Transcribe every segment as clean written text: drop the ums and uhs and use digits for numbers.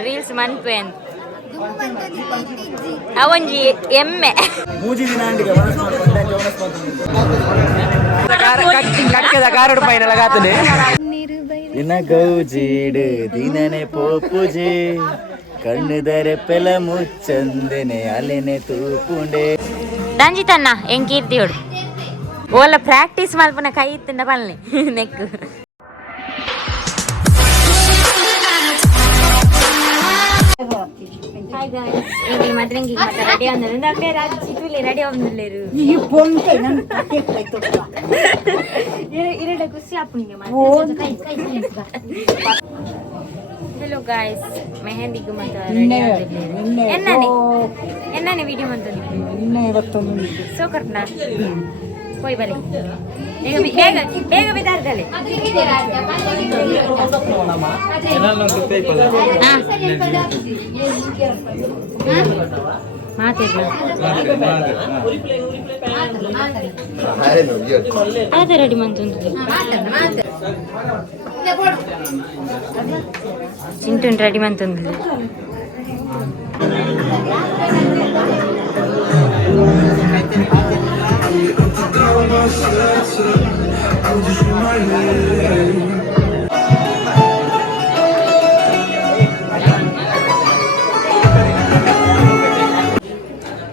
Reels ಮನ್ಪೇನ್ ಅವೊಂಜಿ ಎಮ್ಮೆ ದಿನ ಗೌಜೀಡು ದಿನನೆ ಪೋಪುಜೆ ಕಣ್ಣುದರೆ ಪೆಲ ಮುಚ್ಚಂದೆನೆ ಅಲೆನೆ ತೂಪುಂಡೆ ರಂಜಿತಣ್ಣ ಎಂಕೀರ್ತಿಯೋಡು ಓಲ practice ಮಲ್ಪನ ಕೈ ಇತ್ತಿಂದ ಬಲ್ಲೆ ನೆಕ್ ಮದ್ರಂಗಿ ರೆಡಿ ಅಂದ್ರೆ ರೆಡಿ ಆಗುದಿಲ್ಲೇರು ಖುಷಿ ಆಪುನಿಗೆ ಹೆಲೋ ಗಾಯ್ಸ್ ಮೆಹಂದಿ ಗುಮ್ಮತ್ತ ರೆಡಿ ಎನ್ನನೆ ವಿಡಿಯೋ ಮಂತಂದಿ ಸೋ ಕರ್ಪನಾ ಹೋಯ್ ಬಲೆ ಬೇಗ ಬೇಗ ಬಿದ್ದಾರ್ಗಲೆ ಅದೇ ರೆಡಿ ಮಂತಂದು ಚಿಂಟುನ್ ರೆಡಿ ಮಂತಂದು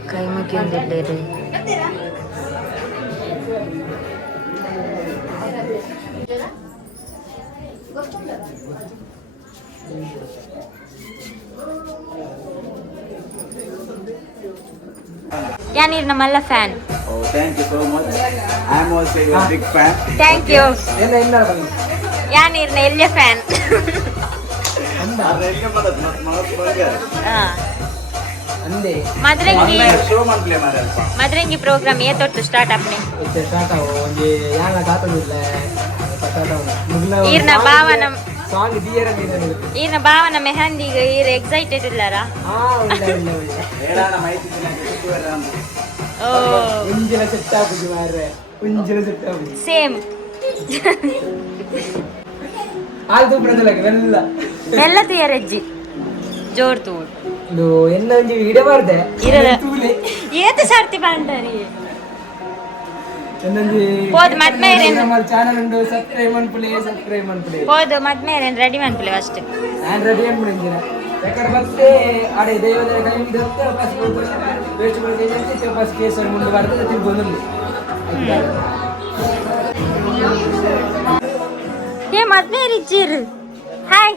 ಕೈ ಮುಗಿಯೊಂದಿಲ್ಲೇರು ಯಾನೀರ್ ನಮ್ಮಲ್ಲ fan. Oh, thank you so much. I am also a big fan. Thank you. ಯಾನೀರ್ನ ಎಲ್ಲೆ ಫ್ಯಾನ್. ಮದ್ರಂಗಿ ಪ್ರೋಗ್ರಾಮ್ ಏತೊಟ್ಟು ಸ್ಟಾರ್ಟ್ ಆಪ್ನೆ ಈರ್ನ ಭಾವನ ಮೆಹಂದಿಗೆ ಈರ್ ಎಕ್ಸೈಟೆಡ್ ಇಲ್ಲಾರ ಸೇಮ್ ಎಲ್ಲ ತಯಾರಜ್ಜಿ ಜೋರ್ ತೂಡ್ ಏತ ಸರ್ತಿ ಬಂಡರಿ పోదు మద్మేరేన్ ఛానల్ ఉండు సబ్స్క్రైబ్ మన్పులే పోదు మద్మేరేన్ రెడీ మన్పులే ఫస్ట్ ನಾನು రెడీ ಅನ್ಬಿಡಿಂಜಿನ ಯಾಕಡೆ ಮತ್ತೆ ಆಡೆ ದೇವದ ಕೈ ಬಿಡುತ್ತೆ ಫಸ್ಟ್ ವೇಸ್ಟ್ ಮಾಡಿ ಏನಿದೆ ಫಸ್ಟ್ ಕೇಸ್ ಮುಂದೆ ಬರ್ತದೆ ತಿರುಗಿ ಬಂದಿಲ್ಲ ಏ ಮದ್ಮೇರಿ ಚಿರ್ ಹಾಯ್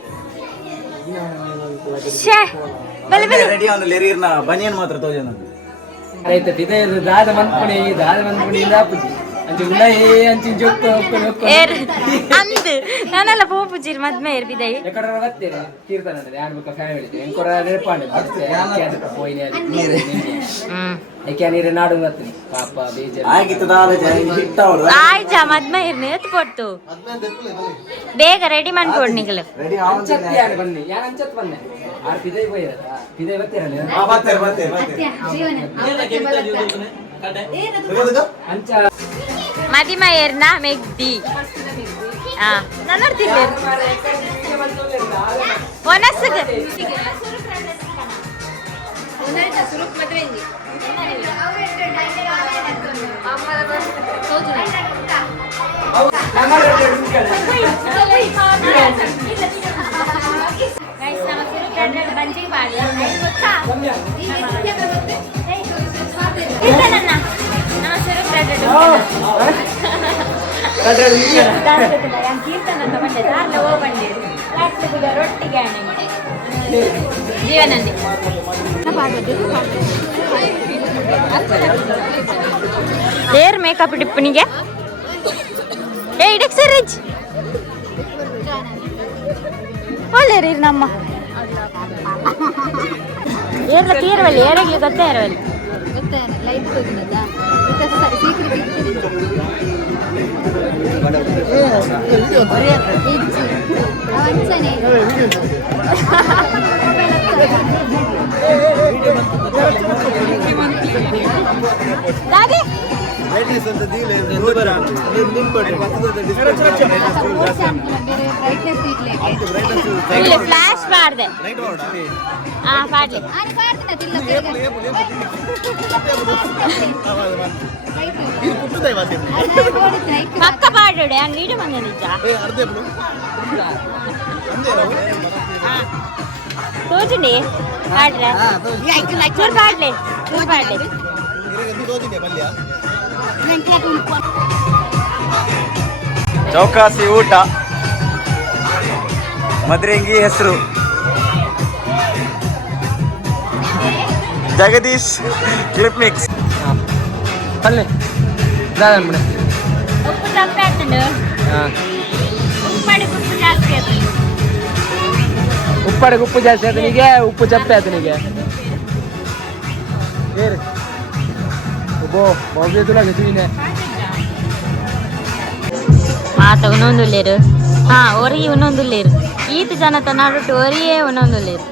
ಶೇ ಬಲೆ ಬಲೆ ರೆಡಿ ಆನ್ ಲೇರಿರ್ನ ಬನಿಯನ್ ಮಾತ್ರ ತೋಜನ ಆಯ್ತು ಇದೇ ದಾದ ಮನ್ಪುಣಿ ದಾಪುಜಿ ಅಂಚೆ ಉಳ್ಳಾಯಿ ಅಂಚೆ ಜೊಕ್ಕು ಅಂದ್ ನಾನೆಲ್ಲ ಪೋಪುಜಿರ್ ಮದ್ಮೆ ಇರ್ಬಿದೈ ಎಕಡೆ ಬರ್ತೇನೆ ಕೀರ್ತನ ಯಾನ್ಬೇಕ ಫ್ಯಾಮಿಲಿ ಎಂಕೊರ ರೇಪಾಂಡೆ ಪೋಯಿನಿ ನೀರು ಏಕೆ ನೀರು ನಾಡು ಬರ್ತೀನಿ ಪಾಪ ಬೇಜಾರು ಆಗಿತ್ತು ದಾದ ಹಿಟ್ಟ ಅವರು ಆಯ್ತಾ ಮದ್ಮೆ ಇರ್ನೆ ಎತ್ತು ಕೊಡ್ತು ಬೇಗ ರೆಡಿ ಮಾಡ್ಕೊಡ್ ನಿಗಲು ರೆಡಿ ಅಂಚತ್ ಯಾರು ಬನ್ನಿ ಯಾರು ಅಂಚತ್ ಬಂದೆ ಆರ್ ಪಿದೈ ಹೋಯ್ರಲ್ಲ ಪಿದೈ ಬರ್ತೀರಲ್ಲ ಅಂಚ ಮದಿಮ ಏರ್ನ ಮೆಗ್ದಿ ನಾನು ನೋಡ್ತಿದ್ದೆ ಒನಸ್ಗೆ ಬಂಜಿಗೆ ಮಾಡಿ ರೊಟ್ಟಿಗೆ ಜೀವನಂದಿ ಹೇರ್ ಮೇಕಪ್ ಟಿಪ್ಪಣಿಗೆ ಏ ಇಡಕ್ ಸರ್ ರಿಚ್ ಒಳ್ಳೆ ರೀ ನಮ್ಮ ಏರ್ಲ ತೀರವಲ್ಲಿ ಏರಾಗ್ಲಿ ಗೊತ್ತೇ ಇರವಲ್ಲಿ ಇಲ್ಲಿ ಫ್ಲಾಶ್ ಮಾಡಿದೆ ಪಾಡ್ಲಿ ಪಕ್ಕ ಪಾಡೋಡೆ ಹಂಗೆ ಇಡು ಬಂದ ನಿಜ ತೋಚಂಡಿ ಪಾಡ್ರೆ ಚೂರು ಪಾಡ್ಲಿ ಚೂರು ಪಾಡ್ಲಿ ಚೌಕಾಸಿ ಊಟ ಮದಿರಂಗಿ ಹೆಸರು ಜಗದೀಶ್ ಕ್ಲಿಪ್ ಮಿಕ್ಸ್ ಪಲ್ಲೆ ಬಿಡ ಉಪ್ಪು ಜಾಸ್ತಿ ಆಗ್ತದೆ ಉಪ್ಪು ಜಾಸ್ತಿ ಆಗ್ತದೆ ಉಪ್ಪಾಡಿಗೆ ಉಪ್ಪು ಜಾಸ್ತಿ ಆತನಿಗೆ ಉಪ್ಪು ಚಪ್ಪೆ ಆತನಿಗೆ ಏರಿ ಒಬ್ಬೋ ಬಾಬಿ ತುಲಾಗೆ ಚೀನೆ ಮಾತ ಒಂದೊಂದು ಲೇರು ಹಾ ಒರಿಗೆ ಒಂದೊಂದು ಲೇರು ಈತ ಜನ ತನಾಡುಟ್ಟು ಒರಿಯೇ ಒಂದೊಂದು ಲೇರು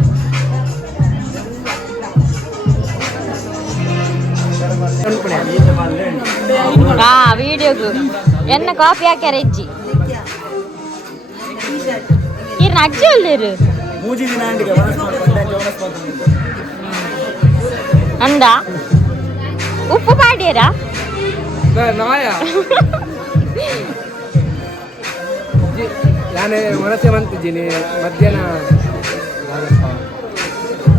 ಹಾ ವಿಡಿಯೋಗು ಎನ್ನ ಕಾಫಿ ಹಾಕ್ಯಾರ ಇಜ್ಜಿ ಇರ್ನ ಅಜ್ಜಿ ಒಳ್ಳೇರು ಅಂದ ಉಪ್ಪು ಪಾಡ್ಯಾರ ನಾಯ ನಾನು ಮನಸ್ಸೆ ಬಂತಿದ್ದೀನಿ ಮಧ್ಯಾಹ್ನ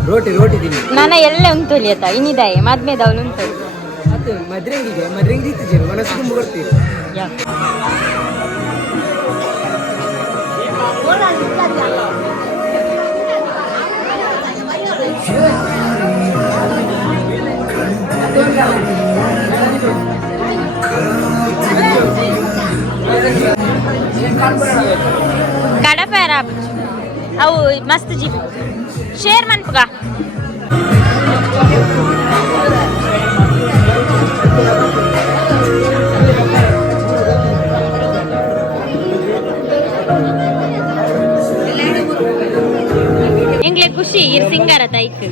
ರೋಟಿ ತಿನ್ನಿ ನನ್ನ ಎಲ್ಲೇ ಉಂಟು ಆತ ಇನ್ನಿದಾಯಿ ಮದ್ಮೆದವಳು ಉಂಟು ಅದು ಮದ್ರಂಗಿ ಇತ್ತಿದ್ದೀರಿ ಮನಸ್ಸು ತುಂಬ ಬರ್ತೀರಿ ಕಡಪೇರ ಅವು ಮಸ್ತ್ ಜೀಪ್ ಶೇರ್ ಮನ್ಪುಗ ಎಂಗ್ಲೆ ಖುಷಿ ಇರ್ ಸಿಂಗಾರ ತೈಕ್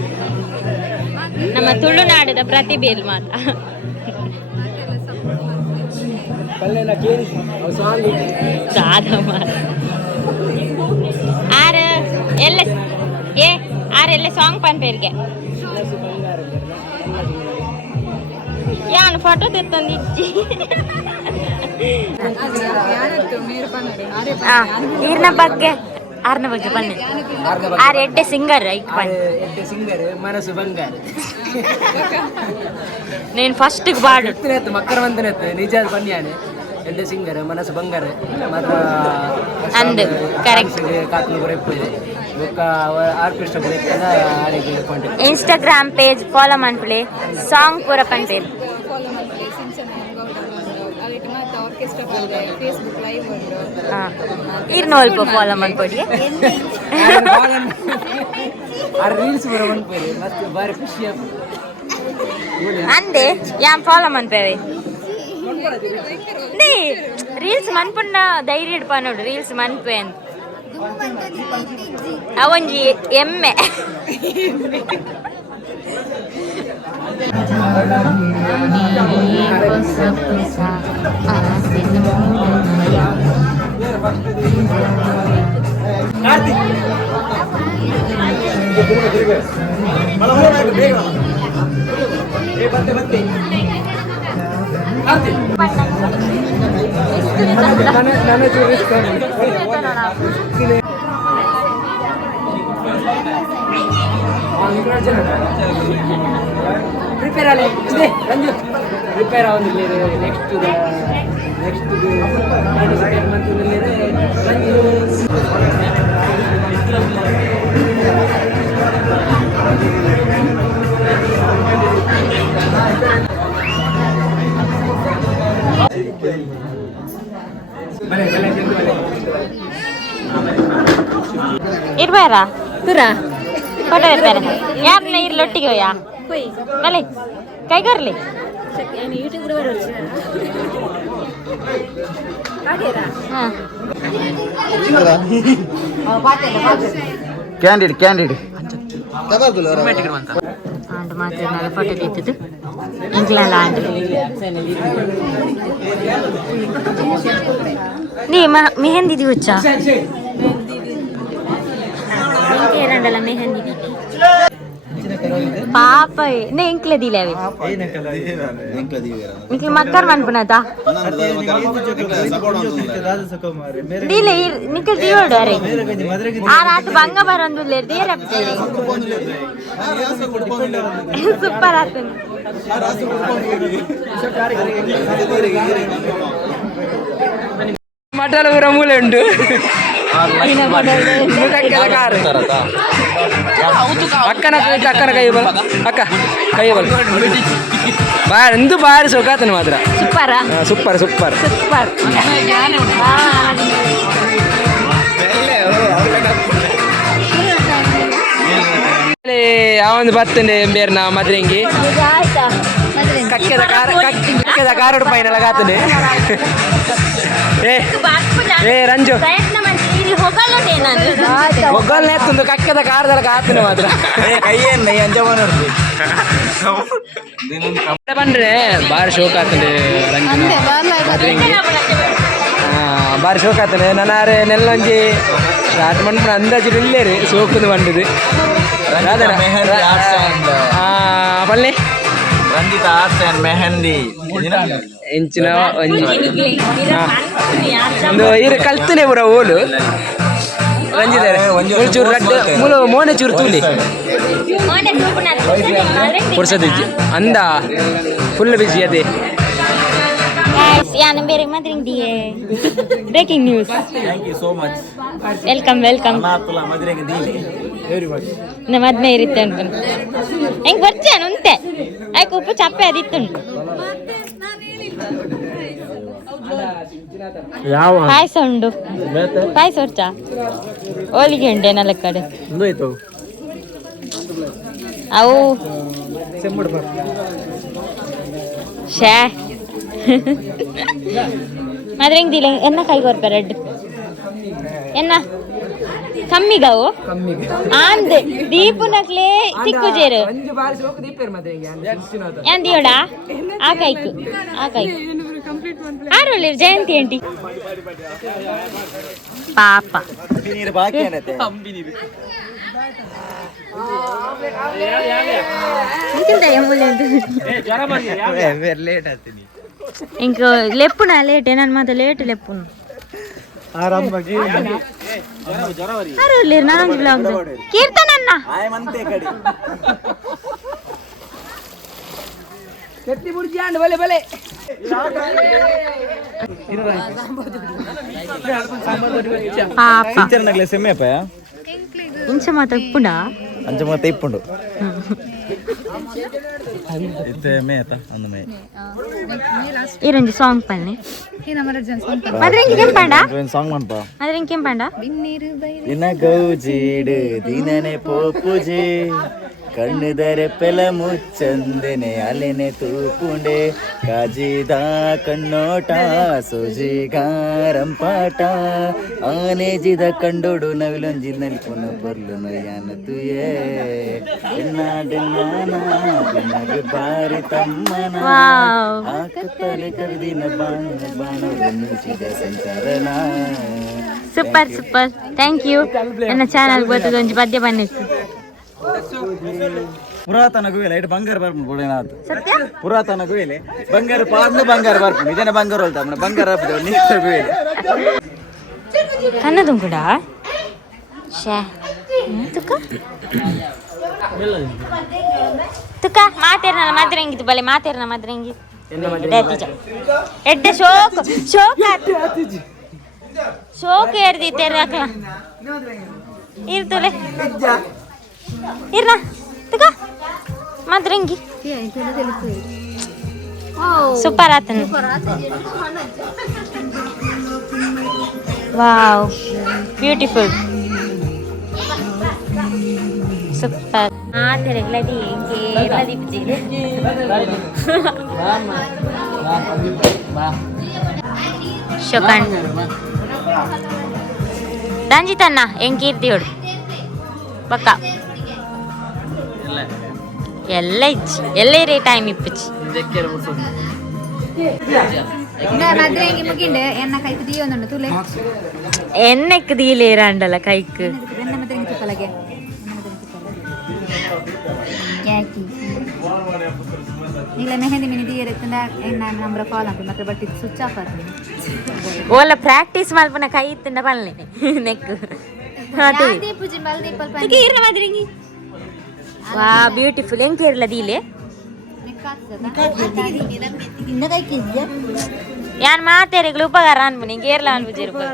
ನಮ್ಮ ತುಳುನಾಡದ ಪ್ರತಿಭೆ ಮಾತ ಆರ ಎಲ್ಲ ಏ ಆರ ಎಲ್ಲ ಸಾಂಗ್ ಪನ್ಪೇರ್ಗೆ ಯಾನು ಫೋಟೋ ತೆತ್ತಂದಿಜ್ಜಿ ಈರ್ನ ಬಗ್ಗೆ ಆರ್ನ ಬಗ್ಗೆ ಬನ್ನಿ ಆರ್ ಎಡ್ಡೆ ಸಿಂಗರ್ ಐಕ್ ಬನ್ನಿ ಸಿಂಗರ್ ಮನಸ್ಸು ಬಂಗಾರ నేను ఫస్ట్ పాడు మక్కర వంతనెత్తు నిజాలు పన్యాను ఎడ్డే సింగర్ మనసు బంగారు మాత్ర అండ్ కరెక్ట్ కాకులు కూడా ఎప్పుడు ఒక ఆర్కెస్ట్రా కూడా ఎక్కడ ఆడికి కాంటాక్ట్ ఇన్స్టాగ్రామ్ పేజ్ ఫాలో మన్పులే సాంగ్ పూర పన్పేరు ಇರ್ನೋಲ್ಪ ಫಾಲೋ ಮನ್ಪೊಡಿ ಆ ರೀಲ್ಸ್ ಬರೋ ಮನ್ಪೇರಿ ಮತ್ತೆ ಬಾರಿ ಖುಷಿ ಅಂದೆ ಯಾಮ್ ಫಾಲೋ ಮನ್ಪೇವೆ ನೀ ರೀಲ್ಸ್ ಮನ್ಪುಂಡ ಧೈರ್ಯ ಇಡ್ಪ ನೋಡು ರೀಲ್ಸ್ ಮನ್ಪೆ ಅಂತ ಅವೊಂಜಿ ಎಮ್ಮೆ ಪ್ರಿಪೇರ್ ಆಗಲಿ ರಂಜಿತ್ ಪ್ರಿಪೇರ್ ಆಗೋದಿಲ್ಲ ನೆಕ್ಸ್ಟ್ ಪಾರ್ಟಿಸಿಪೇಟ್ ಮಾಡ್ತಿದ್ದಿಲ್ಲ ಇರ್ಬಾರ ತುರ ಫೋಟೋ ಇರ್ತಾರೆ ಯಾರನ್ನ ಇರ್ಲೊಟ್ಟಿಗೆ ಹೋಯಾ ಬಲೆ ಕೈಗಾರ್ಲಿ ಕ್ಯಾಂಡಿಡ್ ಉಂಟು ಮಾತ್ರ ನಾನು ಫೋಟೋ ತೆಗೆದು ಇಂಕ್ಲೆಲ್ಲ ಆಂಟು ನೀ ಮೆಹಂದಿ ದಿವಚ್ಚ ಇಂಕೇರಂಡಲ್ಲ ಮೆಹಂದಿ ದೀದಿ ಪಾಪ ನೇ ಇಂಕ್ಲೆ ದಿಲೇವೆ ಇಂಕ್ಲೆ ಮಕ್ಕರ್ ಮನ್ಪುನತಾ ದಿಲೆ ನಿಕಲ್ ದಿಯೋಡು ಅರೆ ಆ ರಾತ್ ಬಂಗ ಬರಂದುಲ್ಲೆ ದೇರಪ್ತೆ ಸೂಪರ್ ಆತನು ಮಟಲ ಊರ ಮೂಲೆ ಉಂಟು ಅಕ್ಕನ ಕೈ ಬಲ ಅಕ್ಕ ಕೈ ಬಲ ಬಾರಿ ಎಂದು ಬಾರಿ ಸೊಕಾತನ ಮಾತ್ರ ಸೂಪರ್ ಸೂಪರ್ ಅವನು ಬರ್ತಂಡೆ ಬೇರ್ನ ಮದ್ರೆಂಗಿ ಕಕ್ಕೆದ ಕಾರೋಡು ಪೈನೆಲ್ಲ ಕಾತನೆ ಏ ರಂಜು ಒಗ್ಗಲ್ನ ಎತ್ತೊಂದು ಕಕ್ಕೆದ ಕಾರದಲ್ಲ ಕಾತನೆ ಮಾತ್ರ ಬಂದ್ರೆ ಬಾರಿ ಶೋಕ್ ಆಗ್ತದೆ ರಂಜು ಬಾರಿ ಶೋಕ್ ಆಗ್ತದೆ ನಾನಾರೆ ನೆಲ್ಲೊಂಜಿ ಸ್ಟಾರ್ಟ್ ಮಾಡ್ಕೊಂಡು ಅಂದಾಜು ಇಲ್ಲೇ ರೀ ಸೋಕುದು ಬಂದಿದ್ದು ಪಲ್ಲೆ Ranjitha and Mehendi. ಎಂಚಿನ ಒಂದು ಇರು ಕಲ್ತನೆ ಬರ ಓಲು ರಂಜಿತಾರೆ ಚೂರು ರಡ್ಡು ಮೂಲ ಮೋನೆ ಚೂರು ತೂಲಿ ಪುರ್ಸದ ಅಂದ ಫುಲ್ ಬಿಸಿ ಅದೇ breaking news. Thank you so much. Welcome ಮದ್ಮೆ ಇರುತ್ತೆ ಉಂಟು ಹೆಂಗ್ ಬರ್ತೀಯಾನು ಉಂಟೆ ಆಯ್ಕೆ ಉಪ್ಪು ಚಪ್ಪೆ ಅದಿತ್ತುಂಟು ಪಾಯಸ ಉಂಡು ಪಾಯಸ ಹೊರ್ಚ ಹೋಳಿಗೆ ಉಂಟು ಏನೆಲ್ಲ ಕಡೆ ಅವು ಶೇ ಮಾದ್ರೆ ಹೆಂಗ್ದಿಲ್ಲ ಎನ್ನ ಕೈ ಕೊರ್ಪ ರೆಡ್ ಎನ್ನ ಕಮ್ಮಿಗಾವು ಆಂದ್ ದೀಪುನಕ್ಲೆ ತಿಕ್ಕುಜೇರು ಎಂದಿಯೋಡ ಆಕಾಯ್ತು ಆರೋಳಿರ್ ಜಯಂತಿ ಆಂಟಿ ಪಾಪ ఇంక లేపునా లేట్ ఏనని మాత లేట్ లేపును అరే లేరు నానంజి బ్లాగ్ కీర్తన్ అన్న ఇంచ మాత ఇప్పుడా ಅಂಜಮತ ಇಪ್ಪುಂಡು ఈరోజు సాంగ్ పని మదరింకి ఏం పాడా సాంగ్ ಮನ್ಪ మదరింకి ఏం పాడా ದಿನ ಗೌಜೀಡು ದಿನನೆ ಪೋಪುಜಿ ಕಣ್ಣುದರೆ ಪೆಲ ಮುಚ್ಚಂದೆನೆ ಅಲೆನೆ ತೂಪುಂಡೆ ಕಾಜಿದ ಕಣ್ಣೋಟ ಸೋಜಿಗಾರಂಪಾಟ ಆನೆಜಿದ ಕಂಡೋಡು ನವಿಲೊಂಜಿ ನಲ್ಪುನ ಬರ್ಲು ನಯಾನ ತುಯೇ ದಿನಗೆ ಬಾರಿ ತಮ್ಮನ ಆಕತ್ತಲೆ ಕರೆದಿನ ಬಾಣದ ನುಸಿದ ಸಂಚರಣ. Super super thank you. ನನ್ನ ಚಾನಲ್ ಬರ್ತದೆ ಒಂಜಿ ಪದ್ಯ ಬಂದಿತ್ತು ಪುರಾತನ ಗುವೇಲೆ ಇಟ್ಟು ಬಂಗಾರ ಬರ್ಪುಂಡು ಪುರಾತನ ಗುವೇಲೆ ಬಂಗಾರ ಪಾರ್ನು ಬಂಗಾರ ಬರ್ಪುಂಡು ಇದನ್ನ ಬಂಗಾರ ಹೋಲ್ತಾ ಬಂಗಾರ ನೀರು ಗುವೇಲೆ ಕನ್ನದು ಕೂಡ ಶೇ ತುಕ ತುಕ ಮಾತೇರ್ನಲ್ಲ ಮದ್ರಂಗಿತ್ತು ಬಲೆ ಮಾತೇರ್ನ ಮದ್ರಂಗಿ ಎಡ್ಡೆ ಶೋಕ್ ಶೋಕ್ ಏರ್ದಿ ತೆರಕಲ ಇರ್ತಲೆ ಇರ್ನ ತುಕ ಮದ್ರಂಗಿ ಸೂಪರ್ ಆತನು ವಾವ್ ಬ್ಯೂಟಿಫುಲ್ ಸೂಪರ್ ಮಾತೆರೆಗ್ಲದಿ ಎಂಕೇರ್ಲದಿ ಬಿಜಿಗೆ ಶೋಕನ್ ರಂಜಿತಣ್ಣ ಎಂಕೀರ್ತಿಯೋಡು ಪಕ್ಕ ಎಲ್ಲ ಇಚ್ಚಿ ಎಲ್ಲ ಇರೇ ಟೈಮ್ ಇಪ್ಪಿಚ್ಚಿ മധുരങ്ങി മുക്കിണ്ട് എണ്ണ കൈക്ക് തീയൊന്നുണ്ട് തുളെ എണ്ണക്ക് തീയിലേറാണ്ടല്ല കൈക്ക് എണ്ണ മധുരങ്ങി തുപ്പലಗೆ ಇಲ್ಲ ಮೆಹಂದಿ ಮಿನಿ ದೀಯರೆತ್ತಿಂದ ಎಣ್ಣ ನಂಬರ ಫಾಲ್ ಅಂತ ಮತ್ತೆ ಬಟ್ ಇದು ಸ್ವಿಚ್ ಆಫ್ ಆಗ್ತದೆ ಓಲ ಪ್ರಾಕ್ಟೀಸ್ ಮಲ್ಪನ ಕೈ ಇತ್ತಿಂದ ಬಲ್ಲೆ ನೆಕ್ ಪೂಜೆ ಬಲ್ದೀಪ ವಾ ಬ್ಯೂಟಿಫುಲ್ ಹೆಂಗೆ ಇರಲ್ಲ ದೀಲೆ ಯಾನ್ ಮಾತೇರಿಗಳು ಉಪಕಾರ ಅನ್ಬು ನಿಂಗೆ ಏರ್ಲ ಅನ್ಬುಜಿರ್ಬೋದು